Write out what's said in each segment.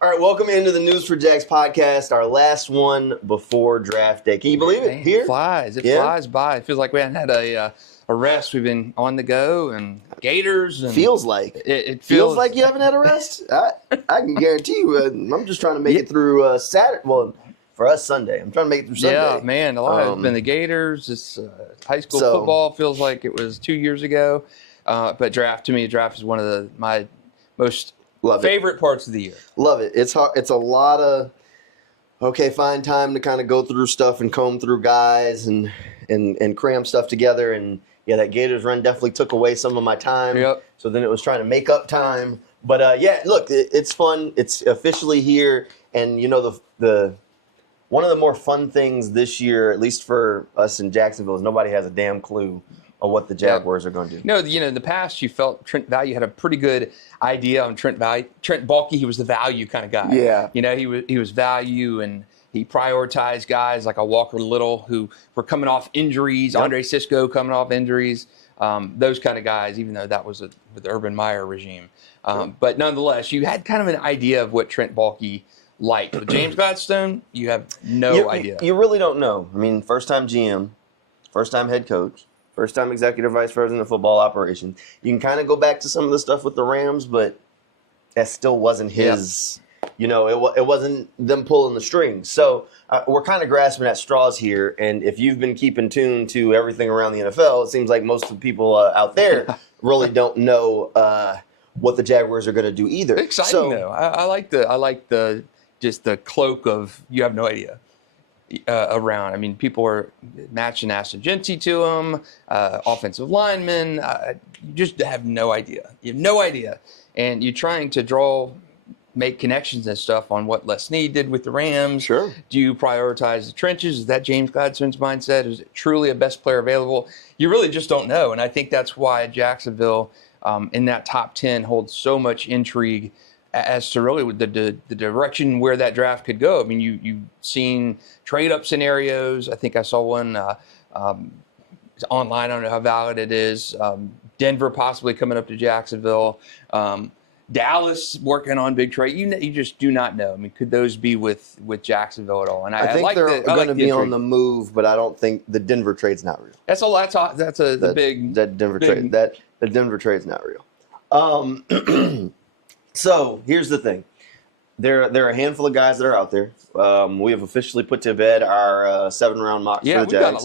All right, welcome into the News4JAGs podcast, our last one before draft day. Can you believe it? Man, Here? It flies by. It feels like we haven't had a rest. We've been on the go and Gators. And feels like. It feels like you haven't had a rest? I can guarantee you. I'm just trying to make it through Saturday. Well, for us, Sunday. I'm trying to make it through Sunday. Yeah, man, a lot of it's been the Gators. It's high school football feels like it was 2 years ago. But draft is one of my most favorite parts of the year. Love it. It's hard. It's a lot of find time to kind of go through stuff and comb through guys and cram stuff together. And yeah, that Gators run definitely took away some of my time. Yep. So then it was trying to make up time. But yeah, look, it's fun. It's officially here, and the one of the more fun things this year, at least for us in Jacksonville, is nobody has a damn clue of what the Jaguars are going to do. No, in the past, you felt Trent Value had a pretty good idea on Trent Value. Trent Baalke, he was the value kind of guy. Yeah. He was value, and he prioritized guys like a Walker Little who were coming off injuries, Yep. Andre Sisco coming off injuries, those kind of guys, even though that was with the Urban Meyer regime. But nonetheless, you had kind of an idea of what Trent Baalke liked. With James Gladstone, you have no idea. You really don't know. I mean, first-time GM, first-time head coach, first-time executive vice president of football operations. You can kind of go back to some of the stuff with the Rams, but that still wasn't his. It wasn't them pulling the strings. So we're kind of grasping at straws here. And if you've been keeping tune to everything around the NFL, it seems like most of the people out there really don't know what the Jaguars are going to do either. It's exciting though. I like the just the cloak of you have no idea. Around. I mean, people are matching Ashton Genty to him, offensive linemen. You just have no idea. You have no idea. And you're trying to make connections and stuff on what Les Snead did with the Rams. Sure. Do you prioritize the trenches? Is that James Gladstone's mindset? Is it truly a best player available? You really just don't know. And I think that's why Jacksonville in that top 10 holds so much intrigue as to really the direction where that draft could go. I mean, you've seen trade-up scenarios. I think I saw one online. I don't know how valid it is. Denver possibly coming up to Jacksonville. Dallas working on big trade. You just do not know. I mean, could those be with Jacksonville at all? And I think they're going to be on the move, but I don't think the Denver trade's not real. The Denver trade's not real. So here's the thing. There are a handful of guys that are out there. We have officially put to bed our 7-round mocks for the Jags. Yeah, we've got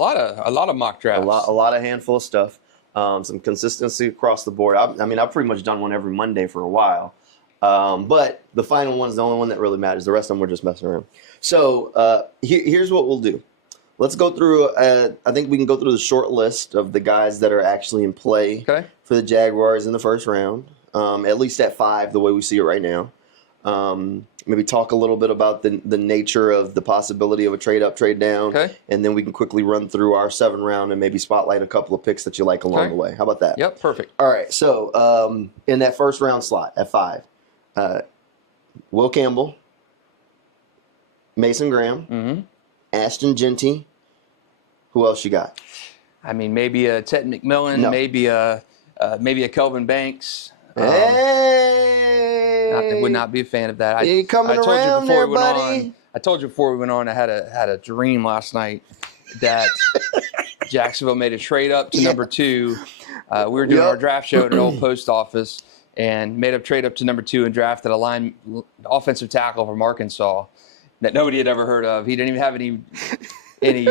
a lot of mock drafts. A lot of handful of stuff. Some consistency across the board. I've pretty much done one every Monday for a while. But the final one is the only one that really matters. The rest of them we're just messing around. So here's what we'll do. Let's go through. I think we can go through the short list of the guys that are actually in play for the Jaguars in the first round. At least at 5, the way we see it right now. Maybe talk a little bit about the nature of the possibility of a trade up, trade down, and then we can quickly run through our 7-round and maybe spotlight a couple of picks that you like along the way. How about that? Yep, perfect. All right, so in that first round slot at 5, Will Campbell, Mason Graham, Ashton Genty. Who else you got? I mean, maybe a Ted McMillan, maybe a Kelvin Banks. I would not be a fan of that. I told you before we went on. I had a dream last night that Jacksonville made a trade up to number 2. We were doing our draft show at an old post office and made a trade up to number 2 and drafted a offensive tackle from Arkansas that nobody had ever heard of. He didn't even have any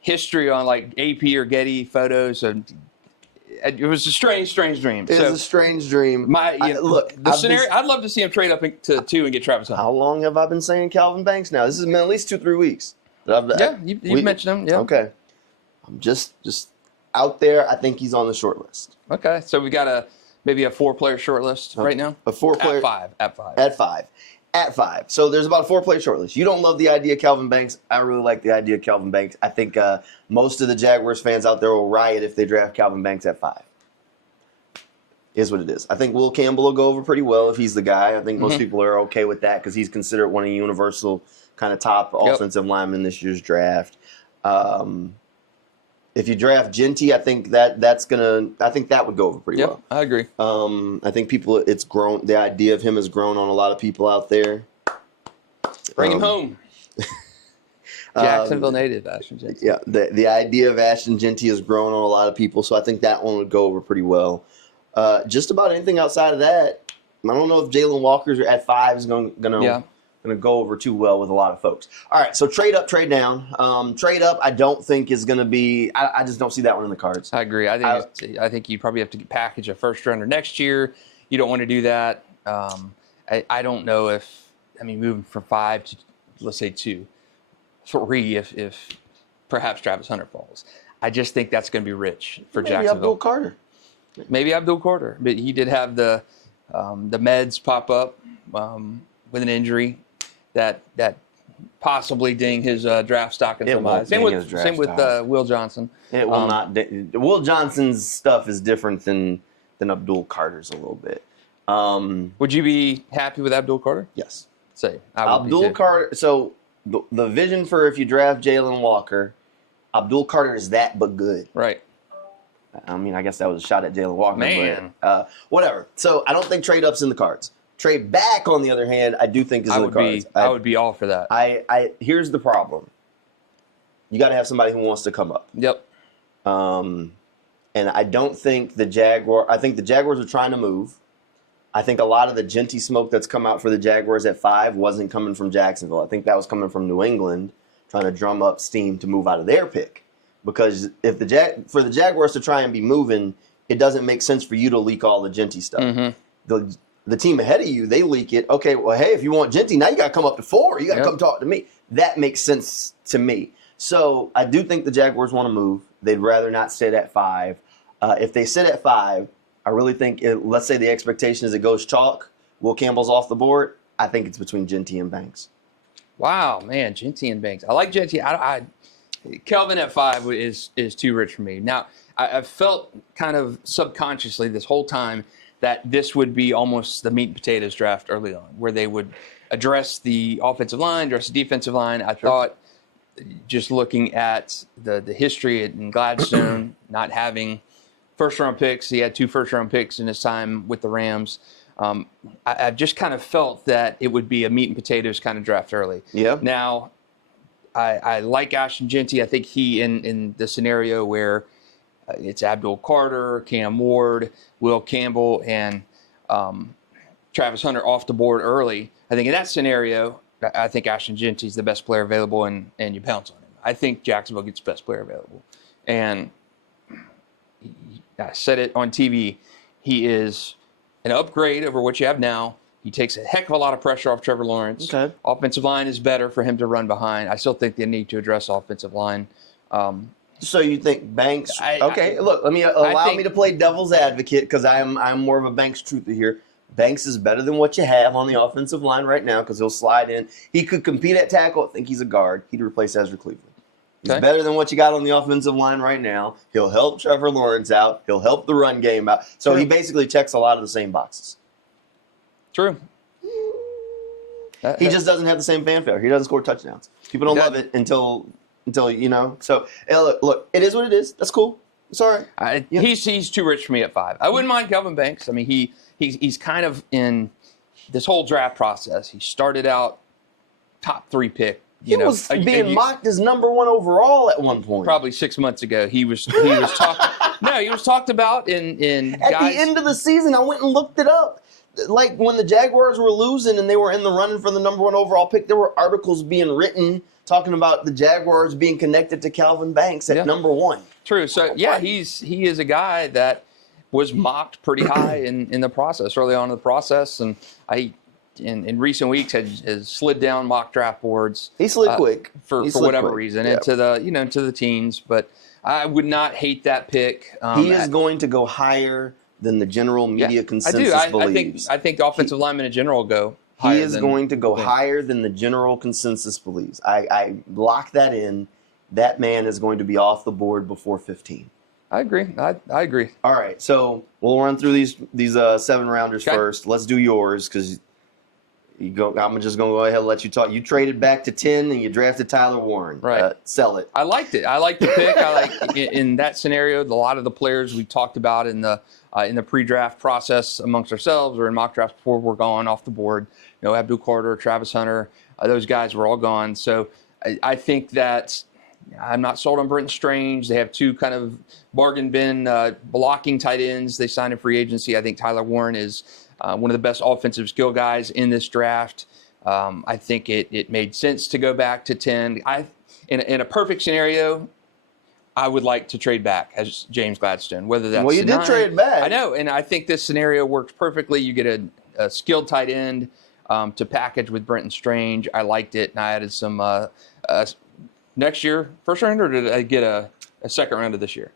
history on like AP or Getty photos. So it was a strange dream. It was a strange dream. I'd love to see him trade up to 2 and get Travis Hunter. How long have I been saying Calvin Banks now? This has been at least 2-3 weeks. You mentioned him. Yeah. Okay. I'm just out there. I think he's on the short list. Okay. So we got maybe a 4-player short list right now? A 4-player. At 5. At 5. So there's about a 4-player short list. You don't love the idea of Calvin Banks. I really like the idea of Calvin Banks. I think most of the Jaguars fans out there will riot if they draft Calvin Banks at 5. Is what it is. I think Will Campbell will go over pretty well if he's the guy. I think most people are okay with that because he's considered one of the universal kind of top offensive linemen this year's draft. If you draft Genty, I think that would go over pretty well. I agree. I think it's grown. The idea of him has grown on a lot of people out there. Bring him home. Jacksonville native, Ashton Genty. Yeah, the idea of Ashton Genty has grown on a lot of people, so I think that one would go over pretty well. Just about anything outside of that, I don't know if Jalen Walker's at 5 is going to go over too well with a lot of folks. All right, so trade up, trade down. Trade up, I don't think is going to be. I just don't see that one in the cards. I agree. I think you probably have to package a first rounder next year. You don't want to do that. I don't know if moving from 5 to let's say 2, 3 if perhaps Travis Hunter falls. I just think that's going to be rich for Jacksonville. Maybe Abdul Carter, but he did have the meds pop up with an injury that possibly ding his draft stock in some eyes. Same with Will Johnson. It will not. Will Johnson's stuff is different than Abdul Carter's a little bit. Would you be happy with Abdul Carter? Yes. Abdul Carter. So the vision for if you draft Jalen Walker, Abdul Carter is that but good. Right. I guess that was a shot at Jalen Walker. Man. But whatever. So I don't think trade up's in the cards. Trade back, on the other hand, I do think is in the cards. I would be all for that. Here's the problem. You got to have somebody who wants to come up. Yep. And I don't think I think the Jaguars are trying to move. I think a lot of the Genty smoke that's come out for the Jaguars at 5 wasn't coming from Jacksonville. I think that was coming from New England trying to drum up steam to move out of their pick. Because if for the Jaguars to try and be moving, it doesn't make sense for you to leak all the Genty stuff. Mm-hmm. The team ahead of you, they leak it. Okay, well, hey, if you want Genty, now you got to come up to 4. You got to come talk to me. That makes sense to me. So I do think the Jaguars want to move. They'd rather not sit at 5. If they sit at 5, I really think, let's say the expectation is it goes chalk, Will Campbell's off the board, I think it's between Genty and Banks. Wow, man, Genty and Banks. I like Genty. Kelvin at 5 is too rich for me. Now, I've felt kind of subconsciously this whole time that this would be almost the meat and potatoes draft early on, where they would address the offensive line, address the defensive line. I thought, just looking at the history in Gladstone, not having first-round picks, he had 2 first-round picks in his time with the Rams. I've just kind of felt that it would be a meat and potatoes kind of draft early. Yeah. Now, I like Ashton Genty. I think he, in the scenario where it's Abdul Carter, Cam Ward, Will Campbell, and Travis Hunter off the board early, I think in that scenario, I think Ashton Genty is the best player available, and you pounce on him. I think Jacksonville gets the best player available. And I said it on TV, he is an upgrade over what you have now. He takes a heck of a lot of pressure off Trevor Lawrence. Okay. Offensive line is better for him to run behind. I still think they need to address offensive line. So you think Banks? Look, allow me to play devil's advocate because I'm more of a Banks truther here. Banks is better than what you have on the offensive line right now because he'll slide in. He could compete at tackle. I think he's a guard. He'd replace Ezra Cleveland. He's better than what you got on the offensive line right now. He'll help Trevor Lawrence out. He'll help the run game out. So he basically checks a lot of the same boxes. True. He just doesn't have the same fanfare. He doesn't score touchdowns. People don't love it until you know. So look, it is what it is. That's cool. It's all right. He's too rich for me at 5. I wouldn't mind Kelvin Banks. I mean, he's kind of in this whole draft process. He started out top 3 pick. He was being mocked as number 1 overall at one point. Probably 6 months ago. He was talked. No, he was talked about in at the end of the season. I went and looked it up. Like when the Jaguars were losing and they were in the running for the number 1 overall pick, there were articles being written talking about the Jaguars being connected to Calvin Banks at number 1. True. So he is a guy that was mocked pretty high in the process, early on in the process, and in recent weeks has slid down mock draft boards. He slid quick for whatever reason into the teens, but I would not hate that pick. He is going to go higher than the general media consensus believes. I think offensive linemen in general go higher. He is going to go higher than the general consensus believes. I lock that in. That man is going to be off the board before 15. I agree. I agree. All right, so we'll run through these 7 rounders first. Let's do yours because I'm just gonna go ahead and let you talk. You traded back to 10 and you drafted Tyler Warren. Right. Sell it. I liked it. I liked the pick. I like in that scenario. A lot of the players we talked about in the pre-draft process amongst ourselves or in mock drafts before were gone off the board. Abdul Carter, Travis Hunter, those guys were all gone. So I think that I'm not sold on Brenton Strange. They have two kind of bargain bin blocking tight ends they signed in free agency. I think Tyler Warren is one of the best offensive skill guys in this draft. I think it made sense to go back to 10. In a perfect scenario, I would like to trade back as James Gladstone, whether that's you did trade back. I know, and I think this scenario works perfectly. You get a skilled tight end to package with Brenton Strange. I liked it, and I added some next year first round, or did I get a second round of this year?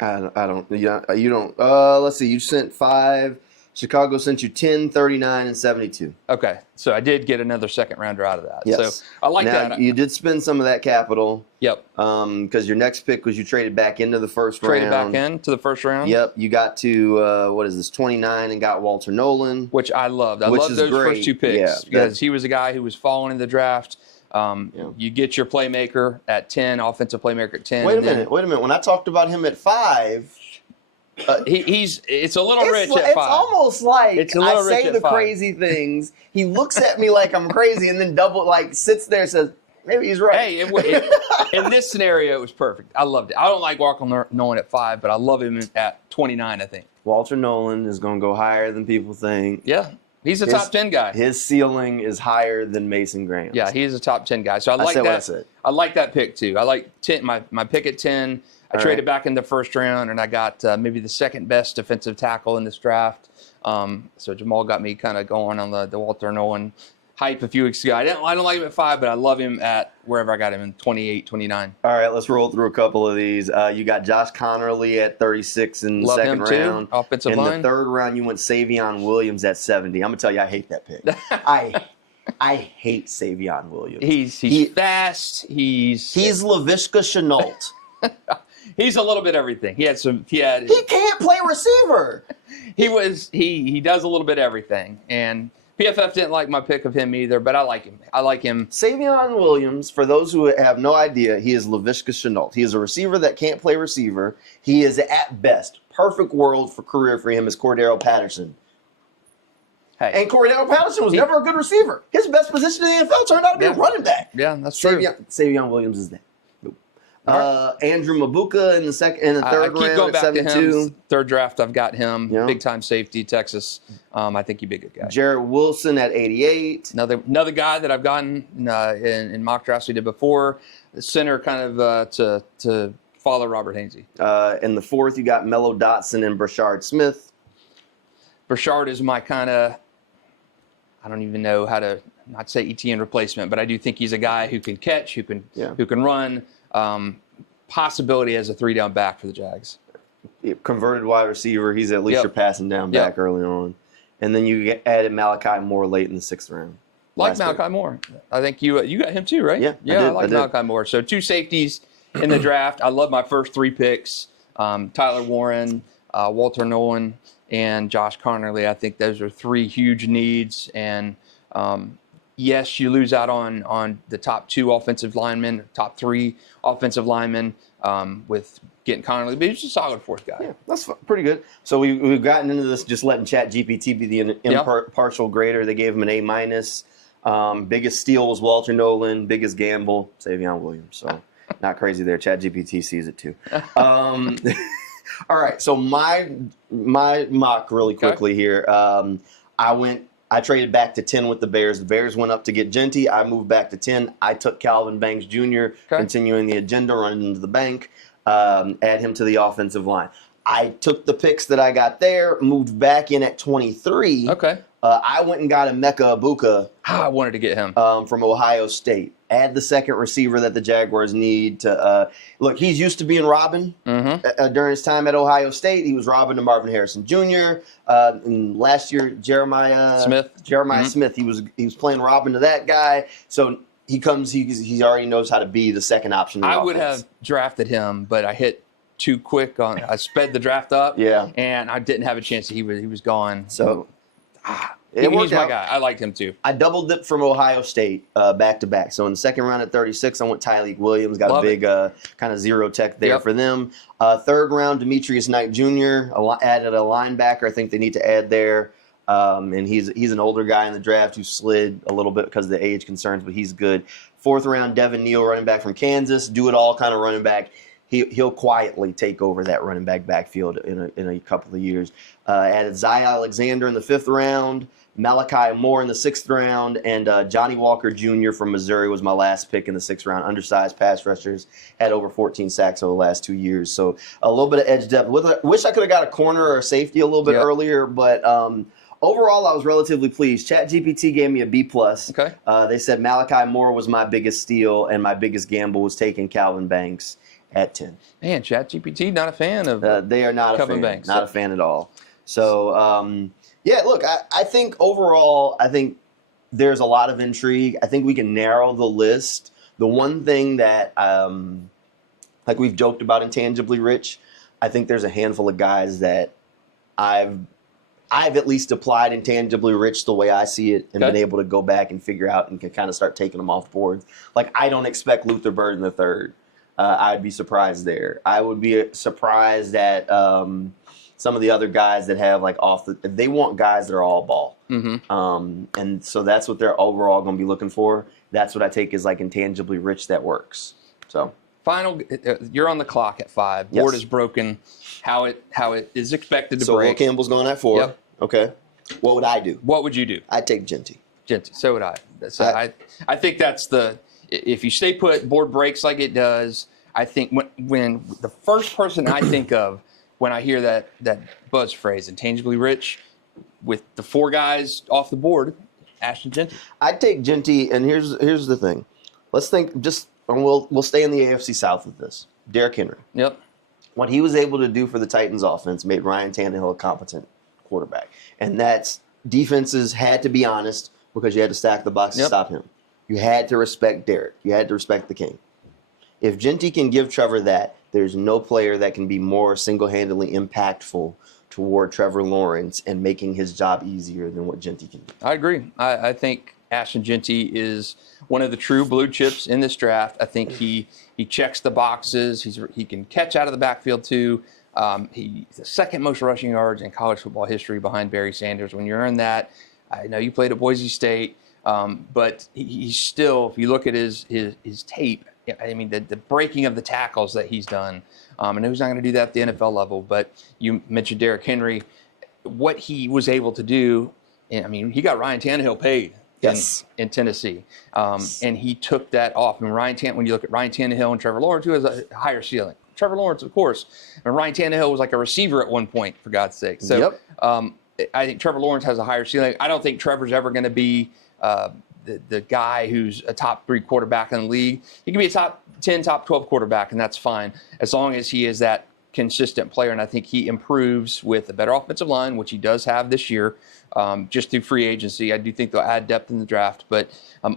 I don't. You don't. Let's see. You sent 5. Chicago sent you 10, 39, and 72. Okay, so I did get another second rounder out of that. Yes. So I like now, that. You did spend some of that capital. Yep. Because your next pick was you traded back into the first round. Traded back into the first round. Yep. You got to 29 and got Walter Nolan, which I loved. I loved those great. first two picks because he was a guy who was falling in the draft. You get your playmaker at 10, offensive playmaker at 10. Wait a minute. When I talked about him at 5. It's a little rich at 5. It's almost like I say the 5. crazy things. He looks at me like I'm crazy, and then sits there and says, maybe he's right. Hey, in this scenario, it was perfect. I loved it. I don't like Walter Nolan at 5, but I love him at 29, I think. Walter Nolan is going to go higher than people think. Yeah. He's a top 10 guy. His ceiling is higher than Mason Graham's. Yeah, he's a top 10 guy. So I like that. What I said. I like that pick, too. I like 10, my pick at 10. I traded back in the first round, and I got maybe the second best defensive tackle in this draft. So Jamal got me kind of going on the Walter Nolan hype a few weeks ago. I don't like him at 5, but I love him at wherever I got him in 28, 29. All right, let's roll through a couple of these. You got Josh Connerly at 36 in the second round. Offensive line. In the third round, you went Savion Williams at 70. I'm going to tell you, I hate that pick. I hate Savion Williams. He's fast. He's Laviska Shenault. He's a little bit everything. He can't play receiver. He does a little bit everything. And PFF didn't like my pick of him either, but I like him. Savion Williams, for those who have no idea, he is Laviska Shenault. He is a receiver that can't play receiver. He is at best perfect world for career for him is Cordero Patterson. Hey. And Cordero Patterson was never a good receiver. His best position in the NFL turned out to be a running back. Yeah, that's true. Savion Williams is that. Andrew Mabuka in the third round going at back 72. To him. Third draft, I've got him. Yeah. Big time safety, Texas. I think he'd be a good guy. Jarrett Wilson at 88. Another guy that I've gotten in mock drafts we did before. The center kind of to follow Robert Hainsey. In the fourth, you got Mello Dotson and Brashard Smith. Brashard is my kind of, I don't even know how to not say ETN replacement, but I do think he's a guy who can catch, who can run. Possibility as a 3-down back for the Jags. Converted wide receiver. He's at least your passing down back early on. And then you added Malachi Moore late in the 6th round. Malachi Moore. I think you got him too, right? Yeah, I like Malachi Moore. So 2 safeties in the draft. I love my first 3 picks. Tyler Warren, Walter Nolan, and Josh Connerly. I think those are 3 huge needs. And yes, you lose out on the top 2 offensive linemen, top 3 offensive linemen with getting Connerly, but he's a solid 4th guy. Yeah, that's pretty good. So we've gotten into this just letting ChatGPT be the impartial grader. They gave him an A-. Biggest steal was Walter Nolan. Biggest gamble, Savion Williams. So not crazy there. ChatGPT sees it too. All right, so my mock really quickly here. I traded back to 10 with the Bears. The Bears went up to get Genty. I moved back to 10. I took Calvin Banks Jr., continuing the agenda, running into the bank, add him to the offensive line. I took the picks that I got there, moved back in at 23. Okay. I went and got Emeka Egbuka. I wanted to get him. From Ohio State. Add the second receiver that the Jaguars need to look. He's used to being Robin during his time at Ohio State. He was Robin to Marvin Harrison Jr. And last year, Jeremiah Smith. He was playing Robin to that guy. So he comes. He already knows how to be the second option. I would have drafted him, but I hit too quick I sped the draft up. Yeah, and I didn't have a chance. He was gone. So He's my guy. I liked him too. I double dipped from Ohio State back to back. So in the second round at 36, I went Tyleik Williams. Got a big kind of zero tech there for them. Third round, Demetrius Knight Jr. Added a linebacker. I think they need to add there. And he's an older guy in the draft who slid a little bit because of the age concerns, but he's good. Fourth round, Devin Neal, running back from Kansas. Do it all kind of running back. He'll quietly take over that running back backfield in a couple of years. Added Zy Alexander in the fifth round, Malachi Moore in the sixth round, and Johnny Walker Jr. from Missouri was my last pick in the sixth round. Undersized pass rushers, had over 14 sacks over the last 2 years. So a little bit of edge depth. Wish I could have got a corner or a safety a little bit earlier, but overall, I was relatively pleased. ChatGPT gave me a B+. Okay. They said Malachi Moore was my biggest steal, and my biggest gamble was taking Calvin Banks at 10. Man, ChatGPT not a fan of they are not Calvin a fan. Banks. Not a fan at all. So, look, I think overall, I think there's a lot of intrigue. I think we can narrow the list. The one thing that, like we've joked about intangibly rich, I think there's a handful of guys that I've at least applied intangibly rich the way I see it and been able to go back and figure out and can kind of start taking them off boards. Like, I don't expect Luther Burden the third. I'd be surprised there. I would be surprised at some of the other guys that have they want guys that are all ball. Mm-hmm. And so that's what they're overall going to be looking for. That's what I take as intangibly rich that works. So final, you're on the clock at 5. Yes. Board is broken. How it is expected to so break. Will Campbell's going at 4. Yep. Okay. What would I do? What would you do? I'd take Genty. So would I. So I think that's if you stay put, board breaks like it does. I think when the first person I think of when I hear that buzz phrase, intangibly rich, with the 4 guys off the board, Ashton Genty. I'd take Genty, and here's the thing. Let's think we'll stay in the AFC South with this. Derrick Henry. Yep. What he was able to do for the Titans offense made Ryan Tannehill a competent quarterback. And that's defenses had to be honest because you had to stack the box to stop him. You had to respect Derrick. You had to respect the king. If Genty can give Trevor that, there's no player that can be more single-handedly impactful toward Trevor Lawrence and making his job easier than what Genty can do. I agree. I think Ashton Genty is one of the true blue chips in this draft. I think he checks the boxes. He can catch out of the backfield too. He's the second most rushing yards in college football history behind Barry Sanders. When you're in that, I know you played at Boise State, but he's still, if you look at his tape, I mean, the breaking of the tackles that he's done. I know he's not going to do that at the NFL level, but you mentioned Derrick Henry. What he was able to do, I mean, he got Ryan Tannehill paid in Tennessee, and he took that off. And when you look at Ryan Tannehill and Trevor Lawrence, who has a higher ceiling. Trevor Lawrence, of course, and Ryan Tannehill was like a receiver at one point, for God's sake. So I think Trevor Lawrence has a higher ceiling. I don't think Trevor's ever going to be the guy who's a top 3 quarterback in the league. He can be a top 10, top 12 quarterback, and that's fine as long as he is that consistent player. And I think he improves with a better offensive line, which he does have this year, just through free agency. I do think they'll add depth in the draft. But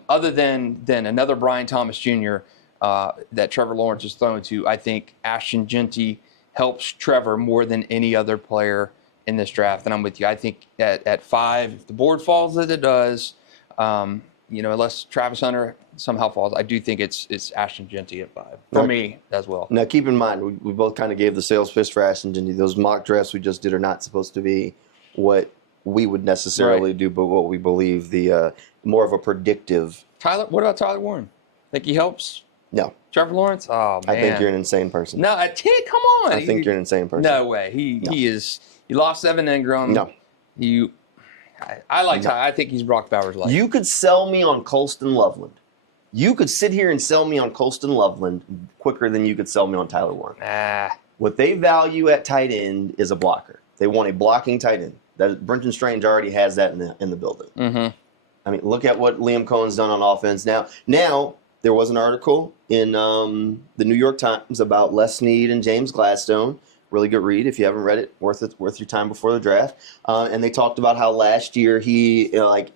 other than another Brian Thomas Jr. That Trevor Lawrence is thrown to, I think Ashton Genty helps Trevor more than any other player in this draft. And I'm with you. I think at 5, if the board falls as it does, unless Travis Hunter somehow falls, I do think it's Ashton Genty at 5 for me as well. Now, keep in mind, we both kind of gave the sales pitch for Ashton Genty. Those mock drafts we just did are not supposed to be what we would necessarily do, but what we believe the more of a predictive. What about Tyler Warren? Think he helps? No. Trevor Lawrence? Oh, man. I think you're an insane person. No, come on. I think you're an insane person. No way. He is. You lost Evan Ingram. No. I like Tyler. I think he's Brock Bowers like. You could sell me on Colston Loveland. You could sit here and sell me on Colston Loveland quicker than you could sell me on Tyler Warren. What they value at tight end is a blocker. They want a blocking tight end. Brenton Strange already has that in the building. Mm-hmm. I mean, look at what Liam Cohen's done on offense. Now there was an article in the New York Times about Les Snead and James Gladstone. Really good read if you haven't read it. Worth your time before the draft. And they talked about how last year he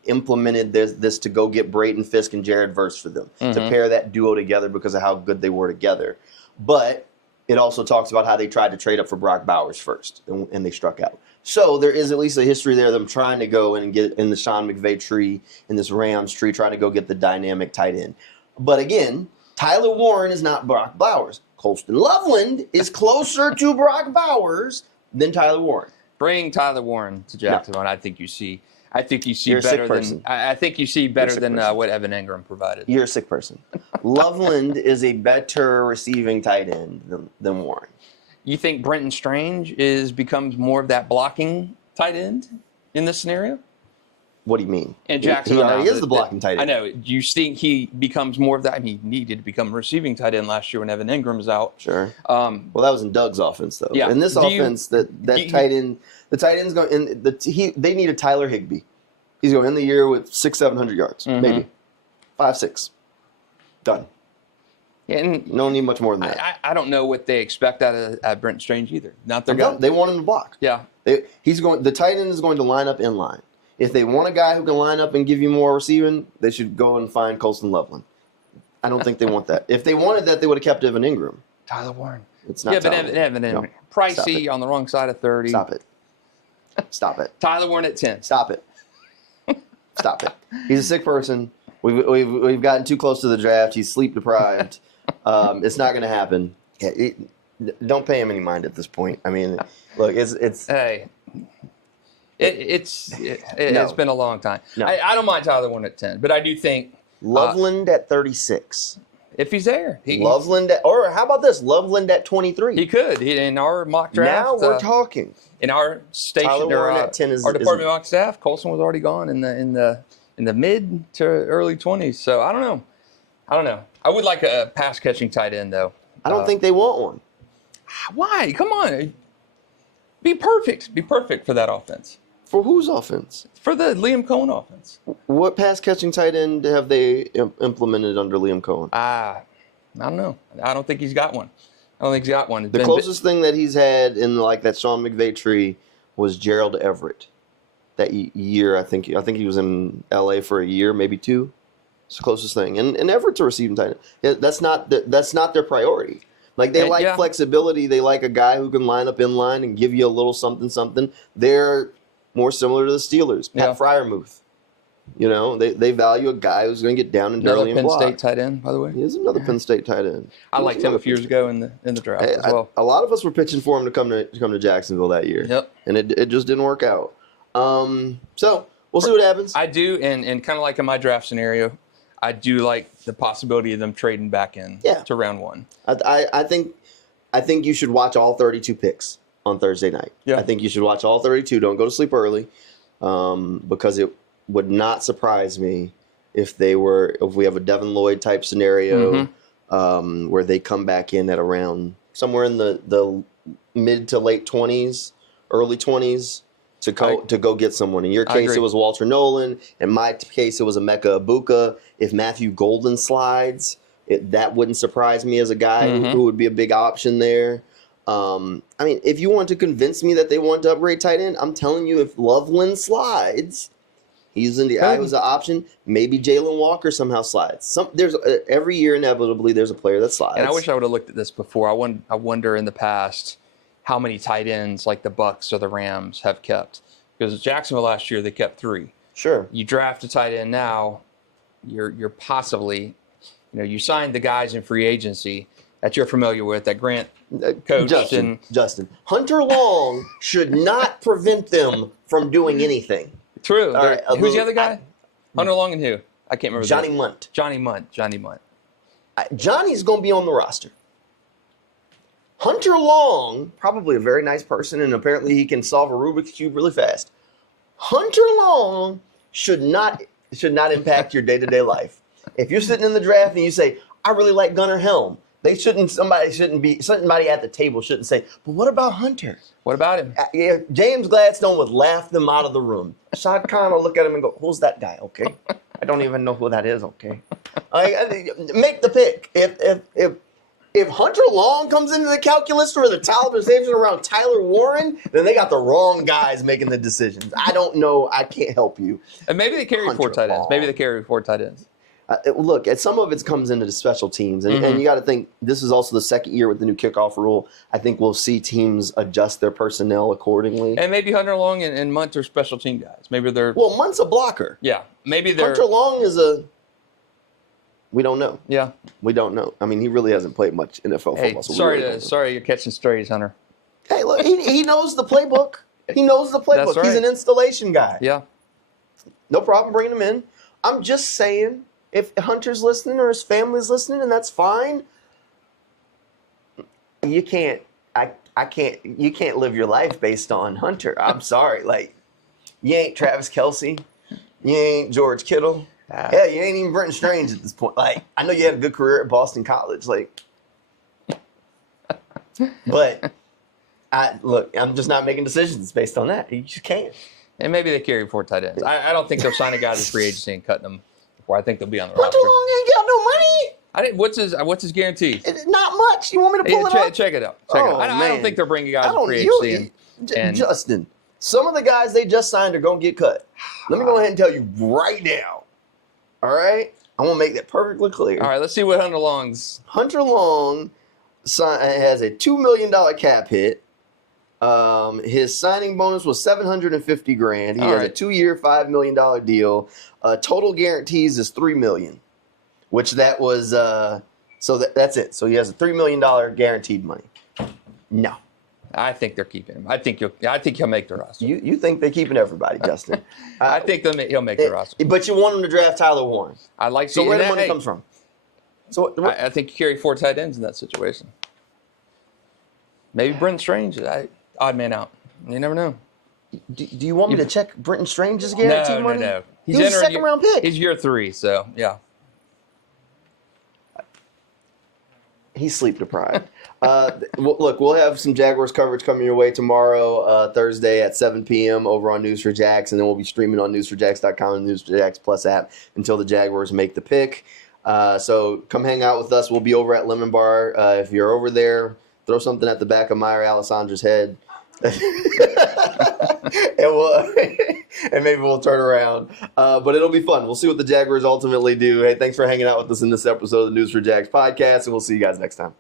implemented this to go get Braden Fisk and Jared Verse for them to pair that duo together because of how good they were together. But it also talks about how they tried to trade up for Brock Bowers first and they struck out. So there is at least a history there of them trying to go and get in the Sean McVay tree, in this Rams tree, trying to go get the dynamic tight end. But again, Tyler Warren is not Brock Bowers. Colston Loveland is closer to Brock Bowers than Tyler Warren. Bring Tyler Warren to Jacksonville, and I think you see You're better than what Evan Ingram provided. You're a sick person. Loveland is a better receiving tight end than Warren. You think Brenton Strange becomes more of that blocking tight end in this scenario? What do you mean? And Jacksonville he already is the blocking tight end. I know. Do you think he becomes more of that? I mean, he needed to become a receiving tight end last year when Evan Ingram was out. Sure. Well, that was in Doug's offense, though. Yeah. In this offense, tight end, the tight end's going. They need a Tyler Higbee. He's going to end the year with 600-700 yards, maybe 5-6. Done. And no need much more than that. I don't know what they expect out of Brenton Strange either. Not their guy. They want him to block. Yeah. The tight end is going to line up in line. If they want a guy who can line up and give you more receiving, they should go and find Colston Loveland. I don't think they want that. If they wanted that, they would have kept Evan Ingram. Tyler Warren. It's not Tyler. But Evan Ingram. No. Pricey on the wrong side of 30. Stop it. Stop it. Tyler Warren at 10. Stop it. Stop it. He's a sick person. We've gotten too close to the draft. He's sleep deprived. It's not going to happen. Don't pay him any mind at this point. I mean, look, it's. Hey. It's been a long time. No. I don't mind Tyler Warren at 10, but I do think Loveland at 36. If he's there, Loveland or how about this? Loveland at 23. He could. In our mock draft. Now we're talking. In our station, at 10 our department mock staff, Colson was already gone in the mid to early 20s. So I don't know. I would like a pass catching tight end though. I don't think they want one. Why? Come on. Be perfect. Be perfect for that offense. For whose offense? For the Liam Cohen offense. What pass-catching tight end have they implemented under Liam Cohen? I don't know. I don't think he's got one. The closest thing that he's had in like that Sean McVay tree was Gerald Everett. That year, I think he was in L.A. for a year, maybe two. It's the closest thing. And Everett's a receiving tight end. That's not their priority. Like they like flexibility. They like a guy who can line up in line and give you a little something. They're more similar to the Steelers. Pat Freiermuth. You know, they value a guy who's going to get down and dirty and block. Another Penn State tight end, by the way. He is another Penn State tight end. I liked him a few years ago in the draft as well. A lot of us were pitching for him to come to Jacksonville that year. Yep. And it just didn't work out. So we'll see what happens. I do, and kind of like in my draft scenario, I do like the possibility of them trading back in to round one. I think you should watch all 32 picks on Thursday night. Yeah. I think you should watch all 32. Don't go to sleep early, because it would not surprise me if we have a Devin Lloyd type scenario, where they come back in at around somewhere in the mid to late 20s, early 20s to go get someone. In your case, it was Walter Nolan. In my case, it was Emeka Ibuka. If Matthew Golden slides, that wouldn't surprise me as a guy who would be a big option there. I mean, if you want to convince me that they want to upgrade tight end, I'm telling you, if Loveland slides, he's in the eye who's an option. Maybe Jalen Walker somehow slides. Every year, inevitably, there's a player that slides. And I wish I would have looked at this before. I wonder in the past how many tight ends like the Bucs or the Rams have kept. Because Jacksonville last year, they kept 3. Sure. You draft a tight end now, you're possibly, you signed the guys in free agency that you're familiar with, that Grant coached. Justin. Hunter Long should not prevent them from doing anything. True. Right, who's the other guy? Hunter Long and who? I can't remember. Johnny Munt. Johnny Munt. Johnny's going to be on the roster. Hunter Long, probably a very nice person, and apparently he can solve a Rubik's Cube really fast. Hunter Long should not impact your day-to-day life. If you're sitting in the draft and you say, I really like Gunnar Helm, somebody at the table shouldn't say, but what about Hunter? What about him? James Gladstone would laugh them out of the room. Shad Khan will look at him and go, who's that guy? Okay. I don't even know who that is. Okay. Make the pick. If Hunter Long comes into the calculus for the conversation around Tyler Warren, then they got the wrong guys making the decisions. I don't know. I can't help you. And maybe they carry 4 tight ends. Look, some of it comes into the special teams, and you got to think this is also the second year with the new kickoff rule. I think we'll see teams adjust their personnel accordingly. And maybe Hunter Long and Munt are special team guys. Maybe they're Munt's a blocker. Yeah, maybe they're Hunter Long is we don't know. Yeah, we don't know. I mean, he really hasn't played much NFL football. So sorry, you're catching strays, Hunter. Hey, look, he knows the playbook. He knows the playbook. That's right. He's an installation guy. Yeah, no problem bringing him in. I'm just saying, if Hunter's listening or his family's listening, and that's fine, you can't live your life based on Hunter. I'm sorry. Like, you ain't Travis Kelce. You ain't George Kittle. Hell, you ain't even Brenton Strange at this point. Like, I know you had a good career at Boston College. Like, but I'm just not making decisions based on that. You just can't. And maybe they carry 4 tight ends. I don't think they'll sign a guy to free agency and cutting them before. I think they'll be on the roster. Hunter Long ain't got no money. What's his guarantee? Not much. You want me to pull it up? Check it out. I don't think they're bringing guys to free agency. Justin, some of the guys they just signed are going to get cut. Let me go ahead and tell you right now. All right? I want to make that perfectly clear. All right, let's see what Hunter Long's. Hunter Long has a $2 million cap hit. His signing bonus was $750,000. He has a 2-year, $5 million deal. Total guarantees is $3 million, which that was that's it. So he has a $3 million guaranteed money. No, I think they're keeping him. I think he'll make the roster. You think they're keeping everybody, Justin? I think he'll make the roster. But you want him to draft Tyler Warren. I like. So where the money comes from? So I think you carry 4 tight ends in that situation. Maybe Brenton Strange. Odd man out. You never know. Do you want me to check Brenton Strange's guaranteed money? No. He's a second-round pick. He's year 3, so yeah. He's sleep deprived. Look, we'll have some Jaguars coverage coming your way tomorrow, Thursday at 7 p.m. over on News4JAGs, and then we'll be streaming on News4JAGs.com and News4JAGs Plus app until the Jaguars make the pick. So come hang out with us. We'll be over at Lemon Bar. If you're over there, throw something at the back of Meyer Alessandra's head. and maybe we'll turn around. But it'll be fun. We'll see what the Jaguars ultimately do. Hey, thanks for hanging out with us in this episode of the News4JAGs podcast, and we'll see you guys next time.